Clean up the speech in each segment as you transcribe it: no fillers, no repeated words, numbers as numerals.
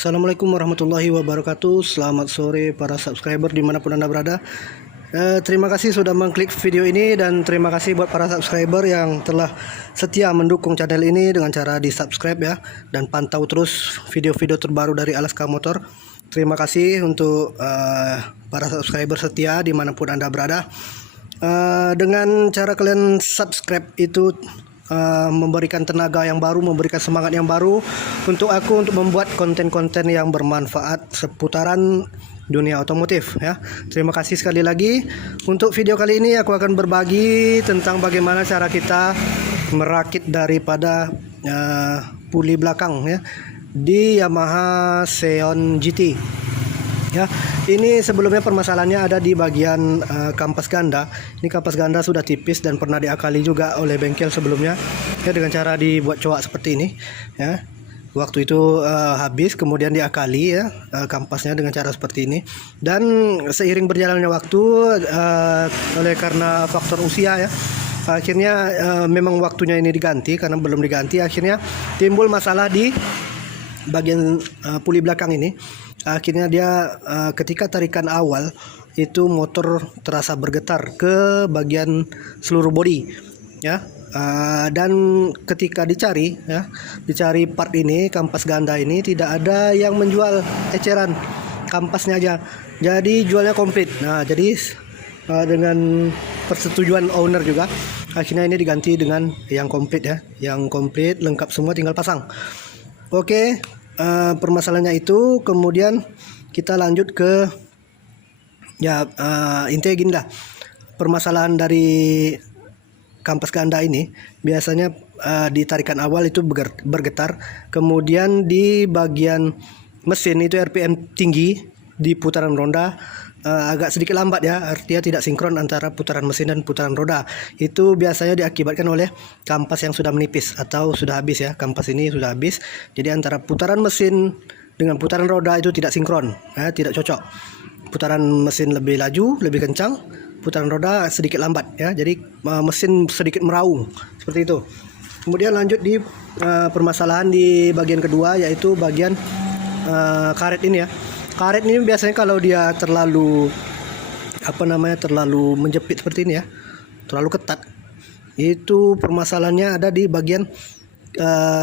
Assalamualaikum warahmatullahi wabarakatuh. Selamat sore para subscriber dimanapun Anda berada. Terima kasih sudah mengklik video ini, dan terima kasih buat para subscriber yang telah setia mendukung channel ini dengan cara di subscribe ya, dan pantau terus video-video terbaru dari Alaska Motor. Terima kasih untuk para subscriber setia dimanapun Anda berada. Dengan cara kalian subscribe itu memberikan tenaga yang baru, memberikan semangat yang baru untuk aku untuk membuat konten-konten yang bermanfaat seputaran dunia otomotif ya. Terima kasih sekali lagi. Untuk video kali ini aku akan berbagi tentang bagaimana cara kita merakit daripada puli belakang ya di Yamaha Xeon GT. Ya, ini sebelumnya permasalahannya ada di bagian kampas ganda. Ini kampas ganda sudah tipis dan pernah diakali juga oleh bengkel sebelumnya ya, dengan cara dibuat coak seperti ini ya. Waktu itu habis, kemudian diakali ya kampasnya dengan cara seperti ini. Dan seiring berjalannya waktu oleh karena faktor usia ya, akhirnya memang waktunya ini diganti. Karena belum diganti, akhirnya timbul masalah di bagian puli belakang ini. Akhirnya dia ketika tarikan awal itu motor terasa bergetar ke bagian seluruh bodi ya. Dan ketika dicari part ini, kampas ganda ini, tidak ada yang menjual eceran, kampasnya aja. Jadi jualnya komplit. Nah, jadi dengan persetujuan owner juga, akhirnya ini diganti dengan yang komplit ya, yang komplit lengkap semua, tinggal pasang. Oke. Permasalahannya itu, kemudian kita lanjut ke intinya gini lah. Permasalahan dari kampas ganda ini biasanya di tarikan awal itu bergetar, kemudian di bagian mesin itu RPM tinggi, di putaran ronda agak sedikit lambat ya, artinya tidak sinkron antara putaran mesin dan putaran roda. Itu biasanya diakibatkan oleh kampas yang sudah menipis atau sudah habis ya. Kampas ini sudah habis, jadi antara putaran mesin dengan putaran roda itu tidak sinkron ya, tidak cocok. Putaran mesin lebih laju, lebih kencang, putaran roda sedikit lambat ya, jadi mesin sedikit meraung seperti itu. Kemudian lanjut di permasalahan di bagian kedua, yaitu bagian karet ini ya. Karet ini biasanya kalau dia terlalu terlalu menjepit seperti ini ya, terlalu ketat, itu permasalahannya ada di bagian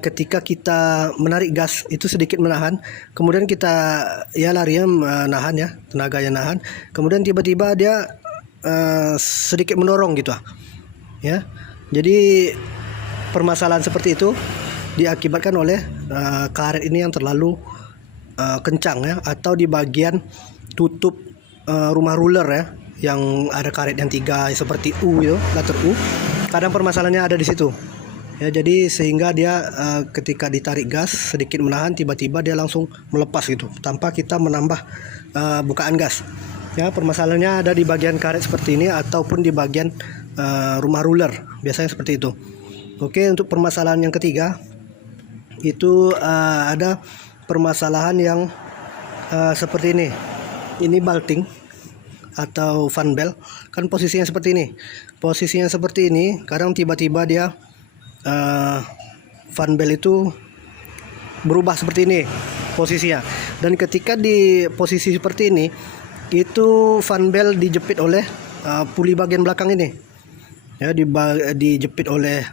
ketika kita menarik gas itu sedikit menahan, kemudian kita larinya menahan ya, tenaganya nahan, kemudian tiba-tiba dia sedikit mendorong gitu ya. Jadi permasalahan seperti itu diakibatkan oleh karet ini yang terlalu kencang ya, atau di bagian tutup rumah ruler ya, yang ada karet yang 3 seperti U itu, letter U. Kadang permasalahannya ada di situ ya, jadi sehingga dia ketika ditarik gas sedikit menahan, tiba-tiba dia langsung melepas gitu tanpa kita menambah bukaan gas ya. Permasalahannya ada di bagian karet seperti ini, ataupun di bagian rumah ruler, biasanya seperti itu. Oke, untuk permasalahan yang ketiga itu ada permasalahan yang seperti ini. Ini belting atau fan belt, kan posisinya seperti ini. Posisinya seperti ini, kadang tiba-tiba dia fan belt itu berubah seperti ini posisinya. Dan ketika di posisi seperti ini, itu fan belt dijepit oleh puli bagian belakang ini ya, dijepit oleh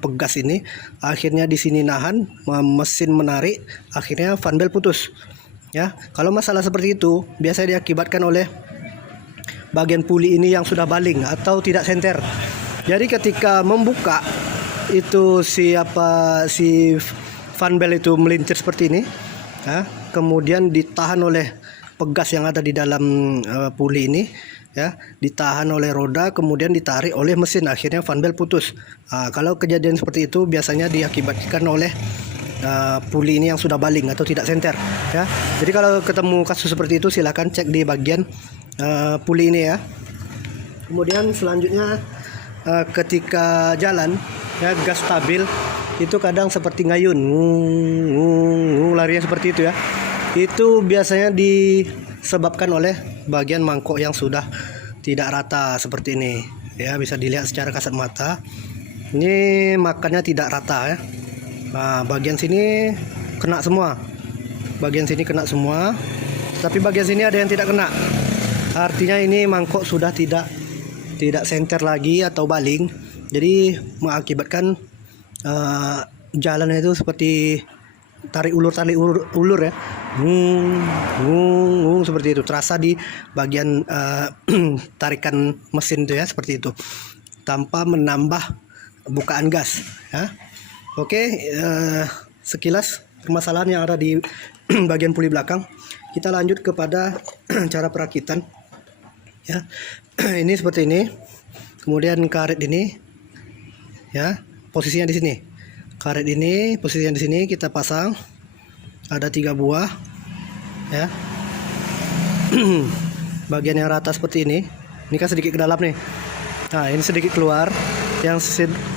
pegas ini. Akhirnya di sini nahan, mesin menarik, akhirnya fan belt putus ya. Kalau masalah seperti itu biasanya diakibatkan oleh bagian puli ini yang sudah baling atau tidak senter. Jadi ketika membuka itu si fan belt itu melincir seperti ini ya, kemudian ditahan oleh pegas yang ada di dalam puli ini ya, ditahan oleh roda, kemudian ditarik oleh mesin, akhirnya fan belt putus. Kalau kejadian seperti itu biasanya diakibatkan oleh puli ini yang sudah baling atau tidak senter ya. Jadi kalau ketemu kasus seperti itu, silahkan cek di bagian puli ini ya. Kemudian selanjutnya ketika jalan ya, gas stabil itu kadang seperti ngayun, larinya seperti itu ya. Itu biasanya disebabkan oleh bagian mangkok yang sudah tidak rata seperti ini ya, bisa dilihat secara kasat mata. Ini makannya tidak rata ya. Nah, bagian sini kena semua bagian sini kena semua, tapi bagian sini ada yang tidak kena. Artinya ini mangkok sudah tidak senter lagi atau baling, jadi mengakibatkan jalannya itu seperti tarik ulur ya, seperti itu, terasa di bagian tarikan mesin itu ya, seperti itu, tanpa menambah bukaan gas ya. Oke, sekilas permasalahan yang ada di bagian puli belakang. Kita lanjut kepada cara perakitan ya. Ini seperti ini, kemudian karet ini ya, posisinya di sini. Karet ini posisinya di sini, kita pasang, ada 3 buah ya. Bagian yang rata seperti ini kan sedikit ke dalam nih. Nah, ini sedikit keluar, yang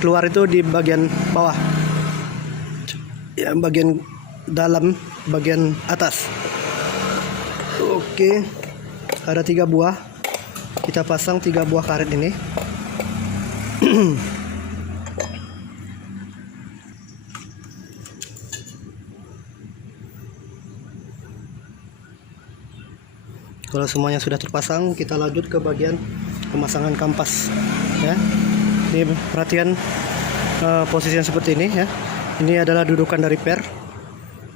keluar itu di bagian bawah ya, bagian dalam, bagian atas. Oke, ada 3 buah, kita pasang 3 buah karet ini. Kalau semuanya sudah terpasang, kita lanjut ke bagian pemasangan kampas ya. Ini perhatian posisinya seperti ini ya. Ini adalah dudukan dari per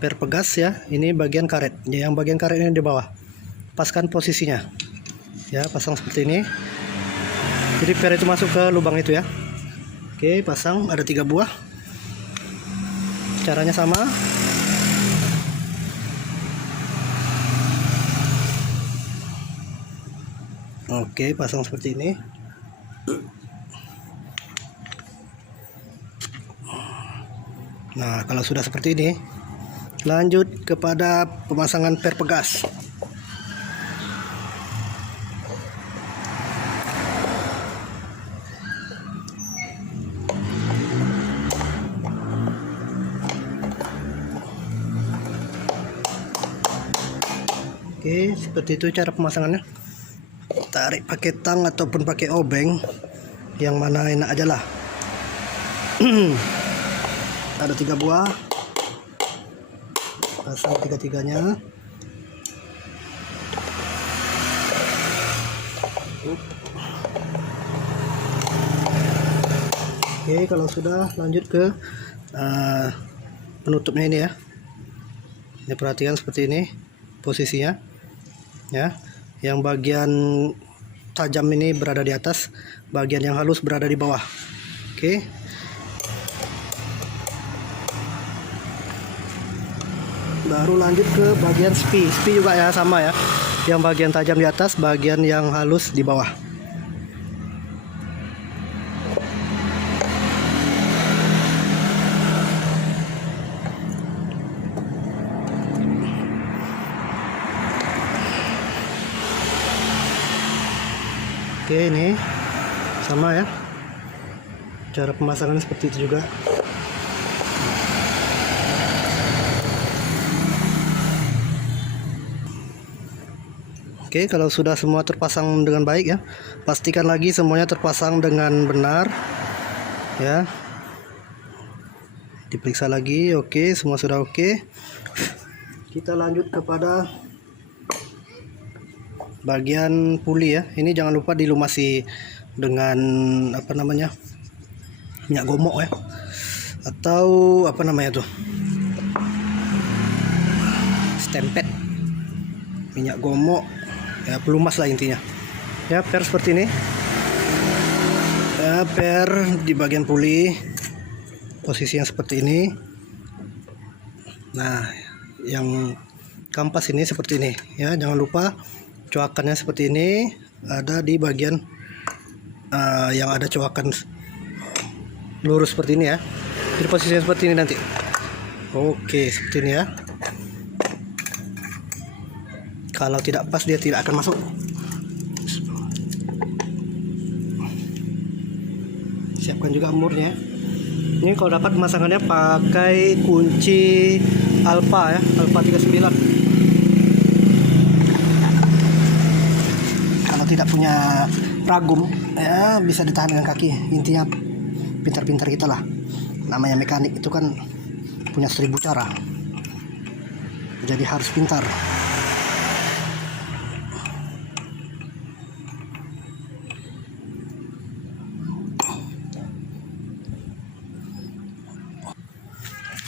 pegas ya. Ini bagian karet ya, yang bagian karet ini di bawah. Paskan posisinya ya, pasang seperti ini. Jadi per itu masuk ke lubang itu ya. Oke, pasang, ada 3 buah. Caranya sama. Oke, pasang seperti ini. Nah, kalau sudah seperti ini, lanjut kepada pemasangan per pegas. Oke, seperti itu cara pemasangannya. Tarik pakai tang ataupun pakai obeng, yang mana enak aja lah. Ada 3 buah, pasang 3-3-nya. Oke, kalau sudah, lanjut ke penutupnya ini ya. Ini perhatikan seperti ini posisinya ya. Yang bagian tajam ini berada di atas, bagian yang halus berada di bawah. Oke. Baru lanjut ke bagian spi juga ya, sama ya. Yang bagian tajam di atas, bagian yang halus di bawah. Oke, ini sama ya, cara pemasangannya seperti itu juga. Oke, kalau sudah semua terpasang dengan baik ya, pastikan lagi semuanya terpasang dengan benar ya. Diperiksa lagi. Oke, semua sudah oke. Kita lanjut kepada bagian puli ya. Ini jangan lupa dilumasi dengan apa namanya, minyak gomok ya, atau apa namanya tuh, stempet, minyak gomok ya, pelumas lah intinya ya. Per seperti ini ya, per di bagian puli posisinya seperti ini. Nah, yang kampas ini seperti ini ya, jangan lupa coakannya seperti ini, ada di bagian yang ada coakan lurus seperti ini ya. Jadi posisinya seperti ini nanti. Oke, seperti ini ya. Kalau tidak pas dia tidak akan masuk. Siapkan juga murnya. Ini kalau dapat pemasangannya pakai kunci Alpha ya, Alpha 39. Kalau tidak punya ragum ya, bisa ditahan dengan kaki. Intinya pintar-pintar kita lah. Namanya mekanik itu kan punya 1000 cara. Jadi harus pintar.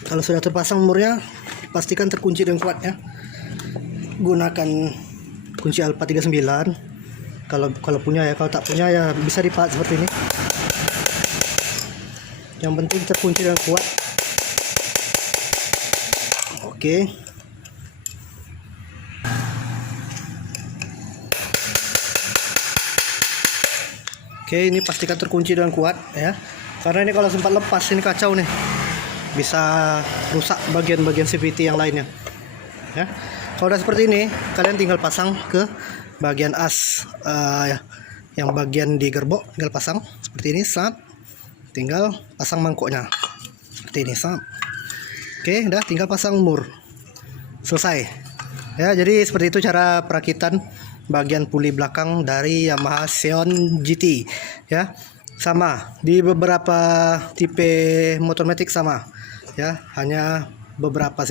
Kalau sudah terpasang murnya, pastikan terkunci dengan kuat ya. Gunakan kunci Alpha 39. Kalau punya ya, kalau tak punya ya bisa dipahat seperti ini. Yang penting terkunci dengan kuat. Oke. Oke, ini pastikan terkunci dengan kuat ya. Karena ini kalau sempat lepas ini kacau nih. Bisa rusak bagian-bagian CVT yang lainnya. Ya. Kalau udah seperti ini, kalian tinggal pasang ke bagian as ya, yang bagian di gerbok, tinggal pasang seperti ini, sap. Tinggal pasang mangkoknya. Seperti ini, sap. Oke, udah tinggal pasang mur. Selesai. Ya, jadi seperti itu cara perakitan bagian puli belakang dari Yamaha Xeon GT ya. Sama di beberapa tipe motor matic sama ya, hanya beberapa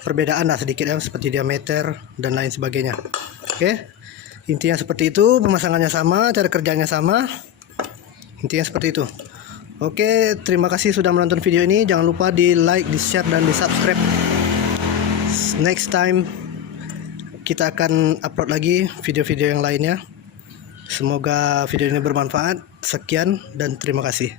perbedaan lah sedikit ya, seperti diameter dan lain sebagainya. Oke, intinya seperti itu, pemasangannya sama, cara kerjanya sama, intinya seperti itu. Oke, terima kasih sudah menonton video ini. Jangan lupa di like, di share, dan di subscribe. Next time kita akan upload lagi video-video yang lainnya. Semoga video ini bermanfaat. Sekian dan terima kasih.